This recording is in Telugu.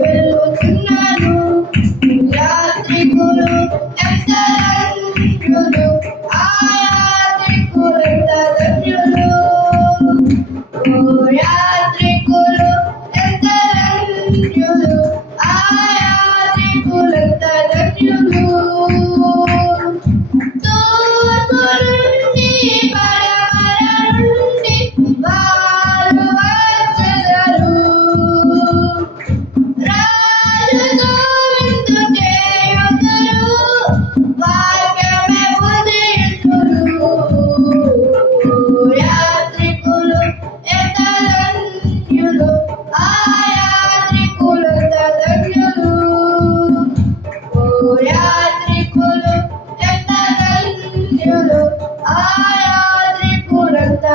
వెళ్తున్నాను. యాత్రికులు ఎంత ధన్యులు, ఆ యాత్రికులు ఎంత ధన్యులు. ఓ యాత్రికులు ఎంత ధన్యులు, ఆ యాత్రికులు ఎంత ధన్యులు. తూర్పు నుండి పడమర నుండి వారు వచ్చెదరు. రాజుతో విందు చేయుదురు, వాక్యమే బోధింతురు. యాత్రికులు ఎంత ధన్యులు, ఆ యాత్రికులు ఎంత ధన్యులు. ఓ యాత్రికులు ఎంత ధన్యులు, ఆ యాత్రికులు ఎంత